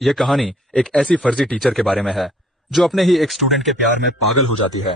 यह कहानी एक ऐसी फर्जी टीचर के बारे में है जो अपने ही एक स्टूडेंट के प्यार में पागल हो जाती है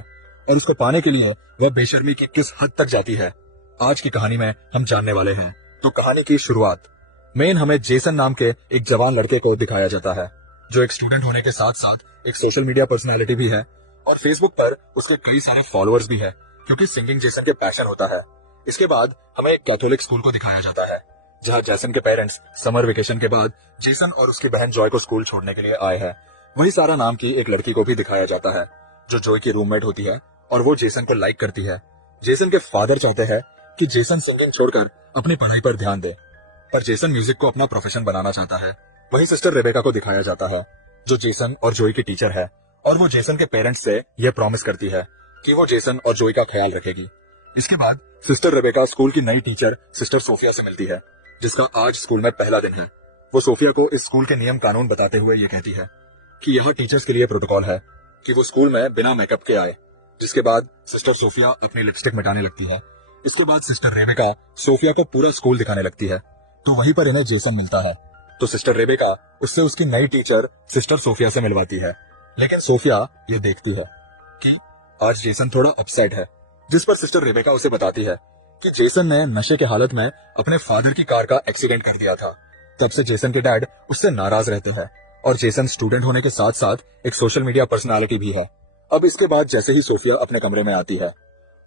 और उसको पाने के लिए वह बेशर्मी की किस हद तक जाती है, आज की कहानी में हम जानने वाले हैं। तो कहानी की शुरुआत मेन हमें जेसन नाम के एक जवान लड़के को दिखाया जाता है जो एक स्टूडेंट होने के साथ साथ एक सोशल मीडिया पर्सनालिटी भी है और फेसबुक पर उसके कई सारे फॉलोअर्स भी है क्योंकि सिंगिंग जेसन के पैशन होता है। इसके बाद हमें एक कैथोलिक स्कूल को दिखाया जाता है जहां जेसन के पेरेंट्स समर वेकेशन के बाद जेसन और उसकी बहन जॉय को स्कूल छोड़ने के लिए आए हैं। वही सारा नाम की एक लड़की को भी दिखाया जाता है जो जॉय की रूममेट होती है और वो जेसन को लाइक करती है। जेसन के फादर चाहते हैं कि जेसन सिंगिंग छोड़कर अपनी पढ़ाई पर ध्यान दे, पर जेसन म्यूजिक को अपना प्रोफेशन बनाना चाहता है। वही सिस्टर रेबेका को दिखाया जाता है जो जेसन और जॉय की टीचर है और वो जेसन के पेरेंट्स से यह प्रॉमिस करती है कि वो जेसन और जॉय का ख्याल रखेगी। इसके बाद सिस्टर रेबेका स्कूल की नई टीचर सिस्टर सोफिया से मिलती है जिसका आज स्कूल में पहला दिन है। वो सोफिया को इस स्कूल के नियम कानून बताते हुए ये कहती है कि यह टीचर्स के लिए प्रोटोकॉल है कि वो स्कूल में बिना मेकअप के आए। जिसके बाद सिस्टर सोफिया अपनी लिपस्टिक मिटाने लगती है। इसके बाद सिस्टर रेबेका सोफिया को पूरा स्कूल दिखाने लगती है तो वहीं पर इन्हें जेसन मिलता है तो सिस्टर रेबेका उससे उसकी नई टीचर सिस्टर सोफिया से मिलवाती है। लेकिन सोफिया ये देखती है कि आज जेसन थोड़ा अपसेट है, जिस पर सिस्टर रेबेका उसे बताती है कि जेसन ने नशे के हालत में अपने फादर की कार का एक्सीडेंट कर दिया था। तब से जेसन के डैड उससे नाराज रहते हैं और जेसन स्टूडेंट होने के साथ साथ एक सोशल मीडिया पर्सनालिटी भी है। अब इसके बाद जैसे ही सोफिया अपने कमरे में आती है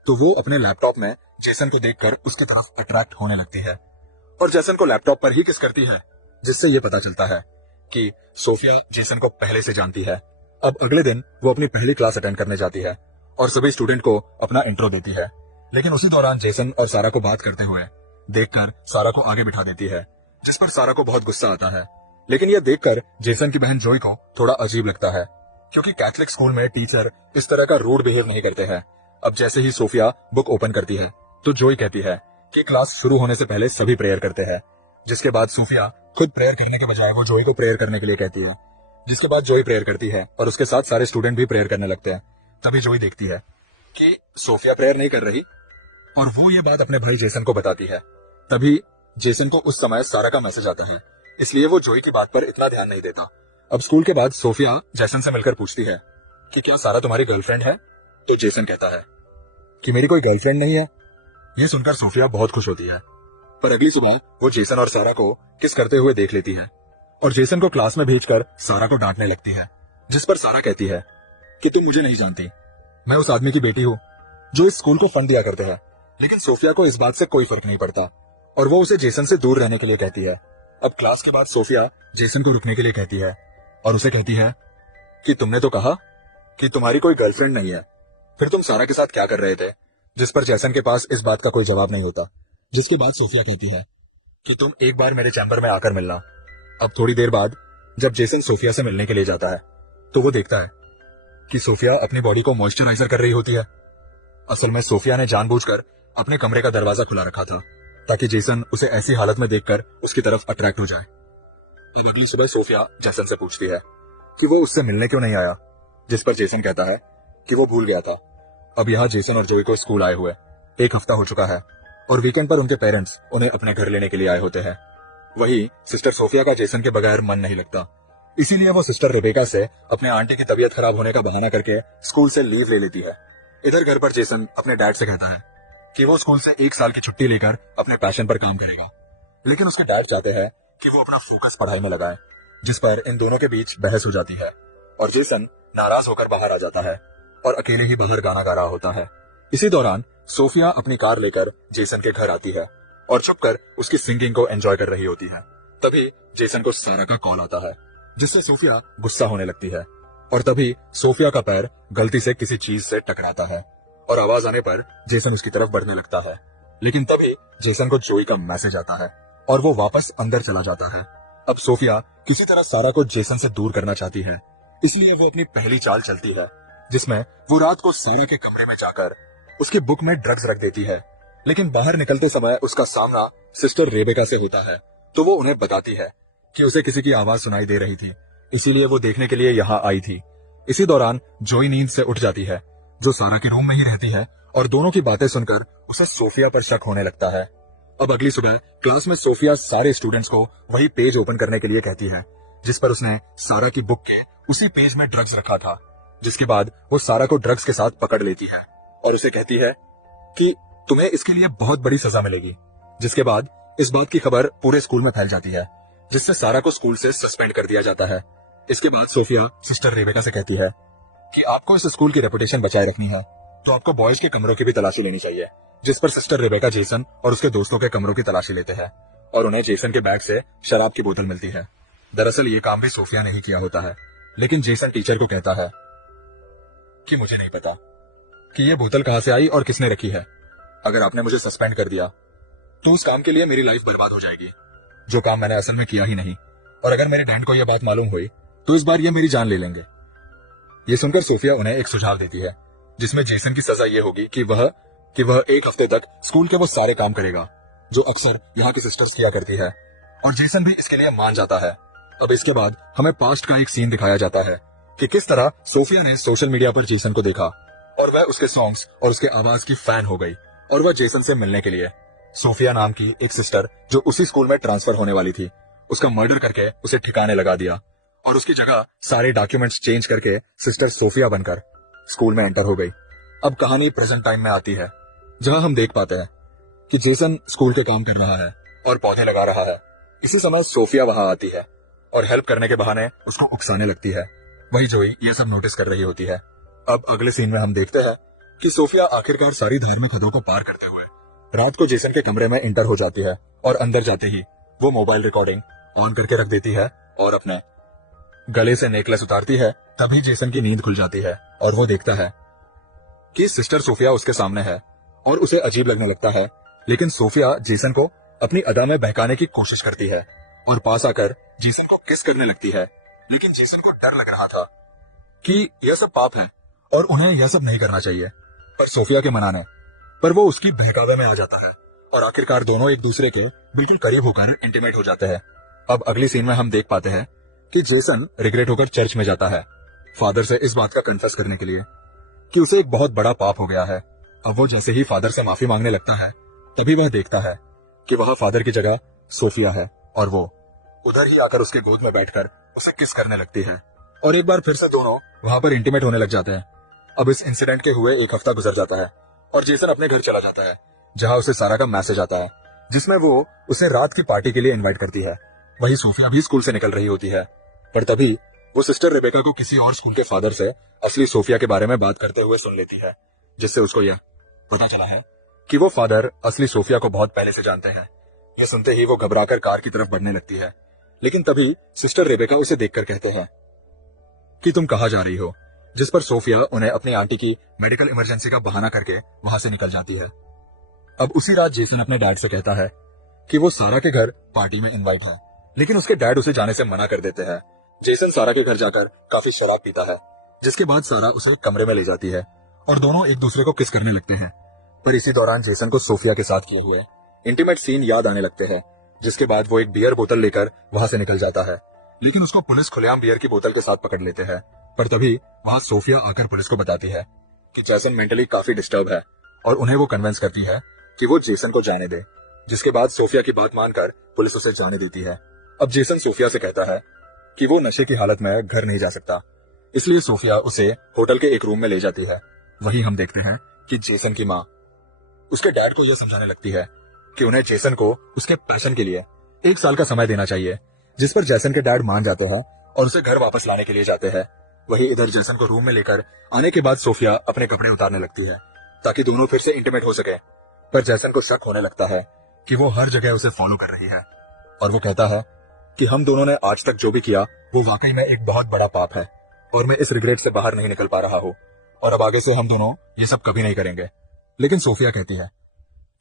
तो वो अपने लैपटॉप में जेसन को देखकर उसकी तरफ अट्रैक्ट होने लगती है और जेसन को लैपटॉप पर ही किस करती है, जिससे ये पता चलता है कि सोफिया जेसन को पहले से जानती है। अब अगले दिन वो अपनी पहली क्लास अटेंड करने जाती है और सभी स्टूडेंट को अपना इंट्रो देती है। लेकिन उसी दौरान जेसन और सारा को बात करते हुए देखकर सारा को आगे बिठा देती है, जिस पर सारा को बहुत गुस्सा आता है। लेकिन यह देखकर जेसन की बहन जॉय को थोड़ा अजीब लगता है क्योंकि कैथलिक स्कूल में टीचर इस तरह का रूड बिहेव नहीं करते हैं। अब जैसे ही सोफिया बुक ओपन करती है तो जॉय कहती है कि क्लास शुरू होने से पहले सभी प्रेयर करते हैं। जिसके बाद सोफिया खुद प्रेयर करने के बजाय वो जॉय को प्रेयर करने के लिए कहती है। जिसके बाद जॉय प्रेयर करती है और उसके साथ सारे स्टूडेंट भी प्रेयर करने लगते हैं। तभी जॉय देखती है कि सोफिया प्रेयर नहीं कर रही और वो ये बात अपने भाई जेसन को बताती है। तभी जेसन को उस समय सारा का मैसेज आता है, इसलिए वो जॉय की बात पर इतना ध्यान नहीं देता। अब स्कूल के बाद सोफिया जेसन से मिलकर पूछती है कि क्या सारा तुम्हारी गर्लफ्रेंड है? तो जेसन कहता है कि मेरी कोई गर्लफ्रेंड नहीं है। ये सुनकर सोफिया बहुत खुश होती है, पर अगली सुबह वो जेसन और सारा को किस करते हुए देख लेती है और जेसन को क्लास में भेजकर सारा को डांटने लगती है। जिस पर सारा कहती है कि तुम मुझे नहीं जानती, मैं उस आदमी की बेटी हूँ जो इस स्कूल को फंड दिया करते हैं। लेकिन सोफिया को इस बात से कोई फर्क नहीं पड़ता और वो उसे जेसन से दूर रहने के लिए कहती है। अब क्लास के बाद सोफिया जेसन को रुकने के लिए कहती है और उसे कहती है कि तुमने तो कहा कि तुम्हारी कोई गर्लफ्रेंड नहीं है, फिर तुम सारा के साथ क्या कर रहे थे? जिस पर जेसन के पास इस बात का कोई जवाब नहीं होता। जिसके बाद सोफिया कहती है कि तुम एक बार मेरे चैम्बर में आकर मिलना। अब थोड़ी देर बाद जब जेसन सोफिया से मिलने के लिए जाता है तो वो देखता है कि सोफिया अपनी बॉडी को मॉइस्चराइजर कर रही होती है। असल में सोफिया ने जानबूझकर अपने कमरे का दरवाजा खुला रखा था ताकि जेसन उसे ऐसी हालत में देखकर उसकी तरफ अट्रैक्ट हो जाए। अब अगली सुबह सोफिया जेसन से पूछती है कि वो उससे मिलने क्यों नहीं आया, जिस पर जेसन कहता है कि वो भूल गया था। अब यहाँ जेसन और जॉय को स्कूल आए हुए 1 हफ्ता हो चुका है और वीकेंड पर उनके पेरेंट्स उन्हें अपने घर लेने के लिए आए होते हैं। वही सिस्टर सोफिया का जेसन के बगैर मन नहीं लगता, इसीलिए वो सिस्टर रेबेका से अपने आंटी की तबीयत खराब होने का बहाना करके स्कूल से लीव ले लेती है। इधर घर पर जेसन अपने डैड से कहता है कि वो स्कूल से 1 साल की छुट्टी लेकर अपने पैशन पर काम करेगा। लेकिन उसके डैड चाहते हैं कि वो अपना फोकस पढ़ाई में लगाए, जिस पर इन दोनों के बीच बहस हो जाती है और जेसन नाराज होकर बाहर आ जाता है और अकेले ही बाहर गाना गा रहा होता है। इसी दौरान सोफिया अपनी कार लेकर जेसन के घर आती है और छुपकर उसकी सिंगिंग को एंजॉय कर रही होती है। तभी जेसन को सारा का कॉल आता है, जिससे सोफिया गुस्सा होने लगती है और तभी सोफिया का पैर गलती से किसी चीज से टकराता है और आवाज आने पर जेसन उसकी तरफ बढ़ने लगता है। लेकिन तभी जेसन को जॉय का मैसेज आता है और वो वापस अंदर चला जाता है। अब सोफिया किसी तरह सारा को जेसन से दूर करना चाहती है, इसलिए वो अपनी पहली चाल चलती है, जिसमें वो रात को सारा के कमरे में जाकर उसकी बुक में ड्रग्स रख देती है। लेकिन बाहर निकलते समय उसका सामना सिस्टर रेबेका से होता है तो वो उन्हें बताती है कि उसे किसी की आवाज सुनाई दे रही थी, इसीलिए वो देखने के लिए यहाँ आई थी। इसी दौरान जॉय नींद से उठ जाती है जो सारा के रूम में ही रहती है और दोनों की बातें सुनकर उसे सोफिया पर शक होने लगता है। अब अगली सुबह क्लास में सोफिया सारे स्टूडेंट्स को वही पेज ओपन करने के लिए कहती है जिस पर उसने सारा की बुक के उसी पेज में ड्रग्स रखा था। जिसके बाद वो सारा को ड्रग्स के साथ पकड़ लेती है और उसे कहती है कि तुम्हें इसके लिए बहुत बड़ी सजा मिलेगी। जिसके बाद इस बात की खबर पूरे स्कूल में फैल जाती है, जिससे सारा को स्कूल से सस्पेंड कर दिया जाता है। इसके बाद सोफिया सिस्टर रेबेका से कहती है कि आपको इस स्कूल की रेपुटेशन बचाए रखनी है तो आपको बॉयज के कमरों की भी तलाशी लेनी चाहिए। जिस पर सिस्टर रेबेका जेसन और उसके दोस्तों के कमरों की तलाशी लेते हैं और उन्हें जेसन के बैग से शराब की बोतल मिलती है। दरअसल ये काम भी सोफिया ने ही किया होता है, लेकिन जेसन टीचर को कहता है कि मुझे नहीं पता कि ये बोतल कहां से आई और किसने रखी है। अगर आपने मुझे सस्पेंड कर दिया तो उस काम के लिए मेरी लाइफ बर्बाद हो जाएगी, जो काम मैंने असल में किया ही नहीं। और अगर मेरे डैड को यह बात मालूम हुई तो इस बार ये मेरी जान ले लेंगे। ये सुनकर सोफिया उन्हें एक सुझाव देती है, जिसमें जेसन की सजा ये होगी कि वह एक हफ्ते तक स्कूल के वो सारे काम करेगा जो अक्सर यहाँ की सिस्टर्स किया करती है, और जेसन भी इसके लिए मान जाता है। अब इसके बाद हमें पास्ट का एक सीन दिखाया जाता है कि किस तरह सोफिया ने सोशल मीडिया पर जेसन को देखा और वह उसके सॉन्ग्स और उसके आवाज की फैन हो गई और वह जेसन से मिलने के लिए सोफिया नाम की एक सिस्टर जो उसी स्कूल में ट्रांसफर होने वाली थी, उसका मर्डर करके उसे ठिकाने लगा दिया और उसकी जगह सारे डॉक्यूमेंट्स चेंज करके सिस्टर सोफिया बनकर स्कूल में एंटर हो गई। अब कहानी प्रेजेंट टाइम में आती है, जहां हम देख पाते हैं कि जेसन स्कूल के काम कर रहा है और पौधे लगा रहा है। इसी समय सोफिया वहां आती है और हेल्प करने के बहाने उसको उकसाने लगती है। वही जोई ये सब नोटिस कर रही होती है। अब अगले सीन में हम देखते हैं कि सोफिया आखिरकार सारी धार्मिक हदों को पार करते हुए रात को जेसन के कमरे में एंटर हो जाती है और अंदर जाते ही वो मोबाइल रिकॉर्डिंग ऑन करके रख देती है और अपने गले से नेकलेस उतारती है। तभी जेसन की नींद खुल जाती है और वो देखता है कि सिस्टर सोफिया उसके सामने है और उसे अजीब लगने लगता है। लेकिन सोफिया जेसन को अपनी अदा में बहकाने की कोशिश करती है और पास आकर जेसन को किस करने लगती है। लेकिन जेसन को डर लग रहा था कि यह सब पाप है और उन्हें यह सब नहीं करना चाहिए, पर सोफिया के मनाने पर वो उसकी बहकावे में आ जाता है और आखिरकार दोनों एक दूसरे के बिल्कुल करीब होकर इंटीमेट हो जाते हैं। अब अगली सीन में हम देख पाते हैं कि जेसन रिग्रेट होकर चर्च में जाता है फादर से इस बात का कन्फेस करने के लिए कि उसे एक बहुत बड़ा पाप हो गया है। अब वो जैसे ही फादर से माफी मांगने लगता है तभी वह देखता है कि वह फादर की जगह सोफिया है और वो उधर ही आकर उसके गोद में बैठकर उसे किस करने लगती है और एक बार फिर से दोनों वहां पर इंटीमेट होने लग जाते हैं। अब इस इंसिडेंट के हुए एक हफ्ता गुजर जाता है और जेसन अपने घर चला जाता है, जहां उसे सारा का मैसेज आता है जिसमें वो उसे रात की पार्टी के लिए इनवाइट करती है। वही सोफिया भी स्कूल से निकल रही होती है, पर तभी वो सिस्टर रेबेका को किसी और स्कूल के फादर से असली सोफिया के बारे में बात करते हुए सुन लेती है, जिससे उसको यह पता चला है कि वो फादर असली सोफिया को बहुत पहले से जानते हैं। यह सुनते ही वो घबराकर कार की तरफ बढ़ने लगती है, लेकिन तभी सिस्टर रेबेका उसे देखकर कहते हैं कि तुम कहाँ जा रही हो, जिस पर सोफिया उन्हें अपनी आंटी की मेडिकल इमरजेंसी का बहाना करके वहां से निकल जाती है। अब उसी रात जेसन अपने डैड से कहता है कि वो सारा के घर पार्टी में इनवाइट है, लेकिन उसके डैड उसे जाने से मना कर देते हैं। जेसन सारा के घर जाकर काफी शराब पीता है, जिसके बाद सारा उसे एक कमरे में ले जाती है और दोनों एक दूसरे को किस करने लगते हैं। पर इसी दौरान जेसन को सोफिया के साथ किए हुए इंटीमेट सीन याद आने लगते हैं, जिसके बाद वो एक बियर बोतल लेकर वहां से निकल जाता है, लेकिन उसको पुलिस खुलेआम बियर की बोतल के साथ पकड़ लेते हैं। पर तभी वहां सोफिया आकर पुलिस को बताती है कि जेसन मेंटली काफी डिस्टर्ब है और उन्हें वो कन्विंस करती है कि वो जेसन को जाने दे, जिसके बाद सोफिया की बात मानकर पुलिस उसे जाने देती है। अब जेसन सोफिया से कहता है कि वो नशे की हालत में घर नहीं जा सकता, इसलिए सोफिया उसे होटल के एक रूम में ले जाती है। वहीं हम देखते हैं कि जेसन की माँ उसके डैड को यह समझाने लगती है कि उन्हें जेसन को उसके पैशन के लिए 1 साल का समय देना चाहिए, जिस पर जेसन के डैड मान जाते हैं और उसे घर वापस लाने के लिए जाते हैं। वहीं इधर जेसन को रूम में लेकर आने के बाद सोफिया अपने कपड़े उतारने लगती है ताकि दोनों फिर से इंटीमेट हो सके, पर जेसन को शक होने लगता है कि वो हर जगह उसे फॉलो कर रही है और वो कहता है कि हम दोनों ने आज तक जो भी किया वो वाकई में एक बहुत बड़ा पाप है और मैं इस रिग्रेट से बाहर नहीं निकल पा रहा हूँ और अब आगे से हम दोनों ये सब कभी नहीं करेंगे। लेकिन सोफिया कहती है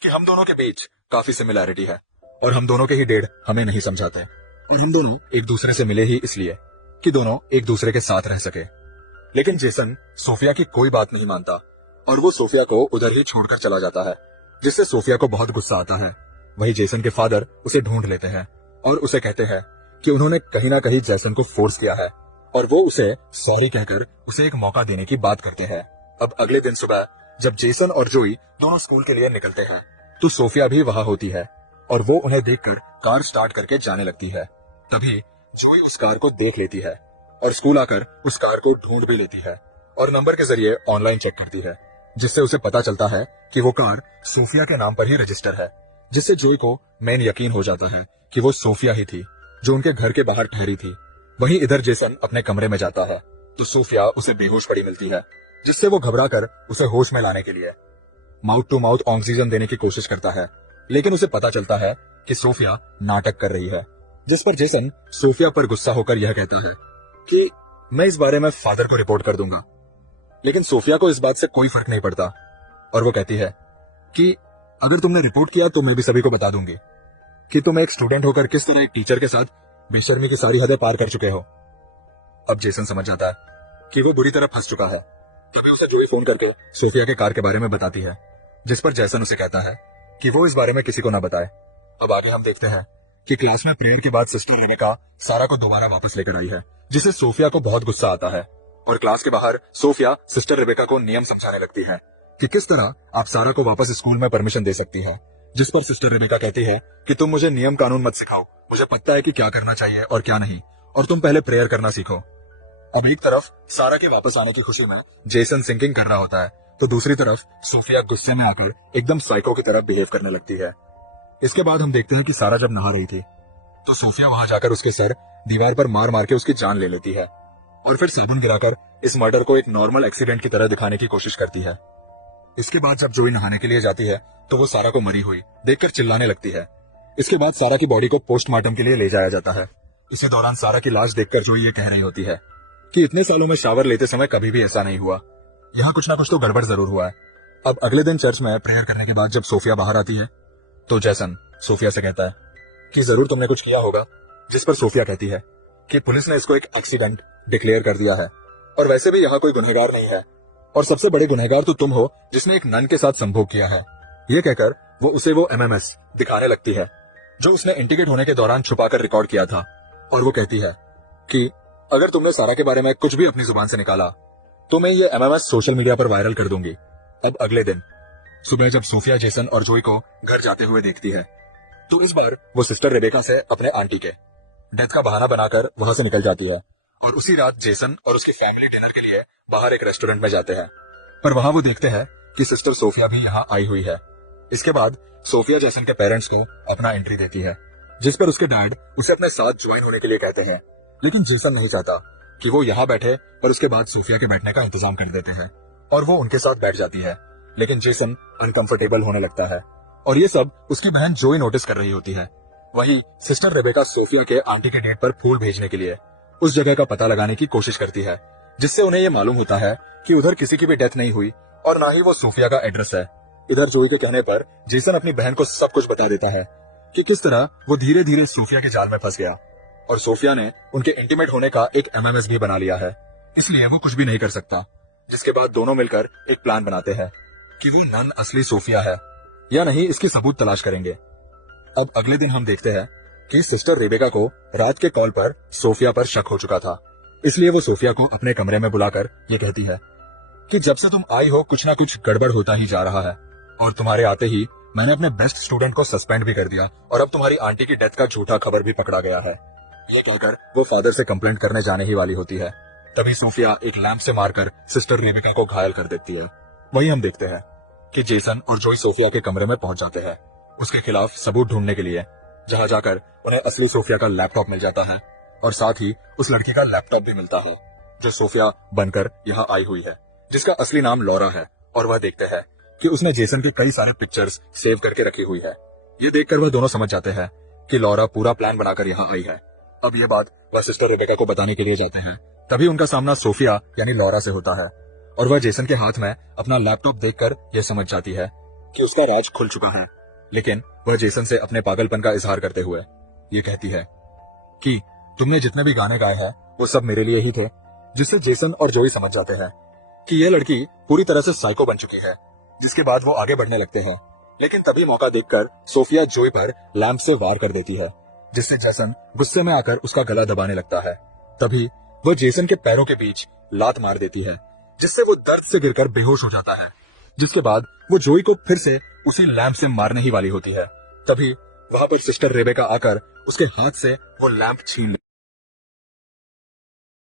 कि हम दोनों के बीच काफी सिमिलैरिटी है और हम दोनों के ही डेढ़ हमें नहीं समझाते और हम दोनों एक दूसरे से मिले ही इसलिए कि दोनों एक दूसरे के साथ रह सके। लेकिन जेसन सोफिया की कोई बात नहीं मानता और वो सोफिया को उधर ही छोड़कर चला जाता है, जिससे सोफिया को बहुत गुस्सा आता है। वही जेसन के फादर उसे ढूंढ लेते हैं और उसे कहते हैं कि उन्होंने कहीं ना कहीं जेसन को फोर्स किया है और वो उसे सॉरी कहकर उसे एक मौका देने की बात करते हैं। अब अगले दिन सुबह जब जेसन और जोई दोनों स्कूल के लिए निकलते हैं तो सोफिया भी वहां होती है और वो उन्हें देखकर कार स्टार्ट करके जाने लगती है। तभी जोई उस कार को देख लेती है और स्कूल आकर उस कार को ढूंढ भी लेती है और नंबर के जरिए ऑनलाइन चेक करती है, जिससे उसे पता चलता है कि वो कार सोफिया के नाम पर ही रजिस्टर है। जिससे जोई को मेन यकीन हो जाता है कि वो सोफिया ही थी जो उनके घर के बाहर ठहरी थी। वहीं इधर जेसन अपने कमरे में जाता है तो सोफिया उसे बेहोश पड़ी मिलती है, जिससे वो घबराकर उसे होश में लाने के लिए माउथ टू माउथ ऑक्सीजन देने की कोशिश करता है, लेकिन उसे पता चलता है कि सोफिया नाटक कर रही है। जिस पर जेसन सोफिया पर गुस्सा होकर यह कहता है कि मैं इस बारे में फादर को रिपोर्ट कर दूंगा। लेकिन सोफिया को इस बात से कोई फर्क नहीं पड़ता और वो कहती है कि अगर तुमने रिपोर्ट किया तो मैं भी सभी को बता दूंगी कि तुम एक स्टूडेंट होकर किस तरह एक टीचर के साथ बेशर्मी की सारी हदें पार कर चुके हो। अब जेसन समझ जाता है कि वो बुरी तरह फंस चुका है। तभी उसे जोई फोन करके सोफिया के कार के बारे में बताती है, जिस पर जेसन उसे कहता है कि वो इस बारे में किसी को ना बताए। अब आगे हम देखते हैं कि क्लास में प्रेयर के बाद सिस्टर रेबेका सारा को दोबारा वापस लेकर आई है, जिससे सोफिया को बहुत गुस्सा आता है और क्लास के बाहर सोफिया सिस्टर रेबेका को नियम समझाने लगती है कि किस तरह आप सारा को वापस स्कूल में परमिशन दे सकती है। जिस पर सिस्टर रेबेका कहती है कि तुम मुझे नियम कानून मत सिखाओ, मुझे पता है कि क्या करना चाहिए और क्या नहीं, और तुम पहले प्रेयर करना सीखो। अब एक तरफ सारा के वापस आने की खुशी में जेसन सिंकिंग कर रहा होता है, तो दूसरी तरफ सोफिया गुस्से में आकर एकदम साइको की तरह बिहेव करने लगती है। इसके बाद हम देखते हैं कि सारा जब नहा रही थी तो सोफिया वहां जाकर उसके सर दीवार पर मार मार के उसकी जान ले लेती है और फिर साबुन गिराकर इस मर्डर को एक नॉर्मल एक्सीडेंट की तरह दिखाने की कोशिश करती है। इसके बाद जब जोई नहाने के लिए जाती है तो वो सारा को मरी हुई देखकर चिल्लाने लगती है। इसके बाद सारा की बॉडी को पोस्टमार्टम के लिए ले जाया जाता है। इसी दौरान सारा की लाश देखकर जोई ये कह रही होती है कि इतने सालों में शावर लेते समय कभी भी ऐसा नहीं हुआ, यहाँ कुछ ना कुछ तो गड़बड़ जरूर हुआ है। अब अगले दिन चर्च में प्रेयर करने के बाद जब सोफिया बाहर आती है तो जेसन सोफिया से कहता है कि जरूर तुमने कुछ किया होगा, जिस पर सोफिया कहती है कि पुलिस ने इसको एक एक्सीडेंट डिक्लेयर कर दिया है और वैसे भी यहाँ कोई गुनहगार नहीं है और सबसे बड़े गुनहगार तो तुम हो जिसने एक नन के साथ संभोग किया है। ये कहकर वो उसे वो एमएमएस दिखाने लगती है जो उसने इंडिकेट होने के दौरान छुपाकर रिकॉर्ड किया था और वो कहती है कि अगर तुमने सारा के बारे में कुछ भी अपनी जुबान से निकाला तो मैं ये एमएमएस सोशल मीडिया पर वायरल कर दूंगी। अब अगले दिन सुबह जब सोफिया जेसन और जोई को घर जाते हुए देखती है तो इस बार वो सिस्टर रेबेका से अपने आंटी के डेथ का बहाना बनाकर वहां से निकल जाती है और उसी रात जेसन और उसकी फैमिली डिनर के लिए बाहर एक रेस्टोरेंट में जाते हैं, पर वहां वो देखते हैं कि सिस्टर सोफिया भी यहाँ आई हुई है। इसके बाद सोफिया जेसन के पेरेंट्स को अपना एंट्री देती है, जिस पर उसके डैड उसे अपने साथ ज्वाइन होने के लिए कहते हैं, लेकिन जेसन नहीं चाहता कि वो यहाँ बैठे, पर उसके बाद सोफिया के बैठने का इंतजाम कर देते हैं और वो उनके साथ बैठ जाती है। लेकिन जेसन अनकंफर्टेबल होने लगता है और ये सब उसकी बहन जोई नोटिस कर रही होती है। वहीं सिस्टर रेबेका सोफिया के आंटी के डेट पर फूल भेजने के लिए उस जगह का पता लगाने की कोशिश करती है, जिससे उन्हें ये मालूम होता है कि उधर किसी की भी डेथ नहीं हुई और ना ही वो सोफिया का एड्रेस है। इधर जोई के कहने पर जेसन अपनी बहन को सब कुछ बता देता है कि किस तरह वो धीरे धीरे सोफिया के जाल में फंस गया और सोफिया ने उनके इंटीमेट होने का एक एमएमएस भी बना लिया है, इसलिए वो कुछ भी नहीं कर सकता। जिसके बाद दोनों मिलकर एक प्लान बनाते हैं कि वो नन असली सोफिया है या नहीं, इसकी सबूत तलाश करेंगे। अब अगले दिन हम देखते हैं कि सिस्टर रेबेका को रात के कॉल पर सोफिया पर शक हो चुका था, इसलिए वो सोफिया को अपने कमरे में बुलाकर ये कहती है कि जब से तुम आई हो कुछ ना कुछ गड़बड़ होता ही जा रहा है और तुम्हारे आते ही मैंने अपने बेस्ट स्टूडेंट को सस्पेंड भी कर दिया और अब तुम्हारी आंटी की डेथ का झूठा खबर भी पकड़ा गया है। ये कहकर वो फादर से कंप्लेंट करने जाने ही वाली होती है। तभी सोफिया एक लैंप से मारकर सिस्टर रेबेका को घायल कर देती है। वहीं हम देखते हैं कि जेसन और जोई सोफिया के कमरे में पहुंच जाते हैं उसके खिलाफ सबूत ढूंढने के लिए, जहां जाकर उन्हें असली सोफिया का लैपटॉप मिल जाता है और साथ ही उस लड़की का लैपटॉप भी मिलता है जो सोफिया बनकर यहाँ आई हुई है, जिसका असली नाम लॉरा है। और वह देखते हैं कि उसने जेसन के कई सारे पिक्चर्स सेव करके रखी हुई है। ये देखकर वह दोनों समझ जाते हैं कि लॉरा पूरा प्लान बनाकर यहाँ आई है। अब ये बात वह सिस्टर रेबेका को बताने के लिए जाते हैं, तभी उनका सामना सोफिया यानी लॉरा से होता है और वह जेसन के हाथ में अपना लैपटॉप देखकर यह समझ जाती है कि उसका राज खुल चुका है। लेकिन वह जेसन से अपने पागलपन का इजहार करते हुए ये कहती है कि तुमने जितने भी गाने गाए हैं वो सब मेरे लिए ही थे, जिससे जेसन और जोई समझ जाते हैं कि यह लड़की पूरी तरह से साइको बन चुकी है। जिसके बाद वो आगे बढ़ने लगते हैं, लेकिन तभी मौका देखकर सोफिया जोई पर लैंप से वार कर देती है, जिससे जेसन गुस्से में आकर उसका गला दबाने लगता है। तभी वह जेसन के पैरों के बीच लात मार देती है, जिससे वो दर्द से गिरकर बेहोश हो जाता है। जिसके बाद वो जोई को फिर से उसी लैंप से मारने ही वाली होती है। तभी वहां पर सिस्टर रेबेका आकर उसके हाथ से वो लैंप छीन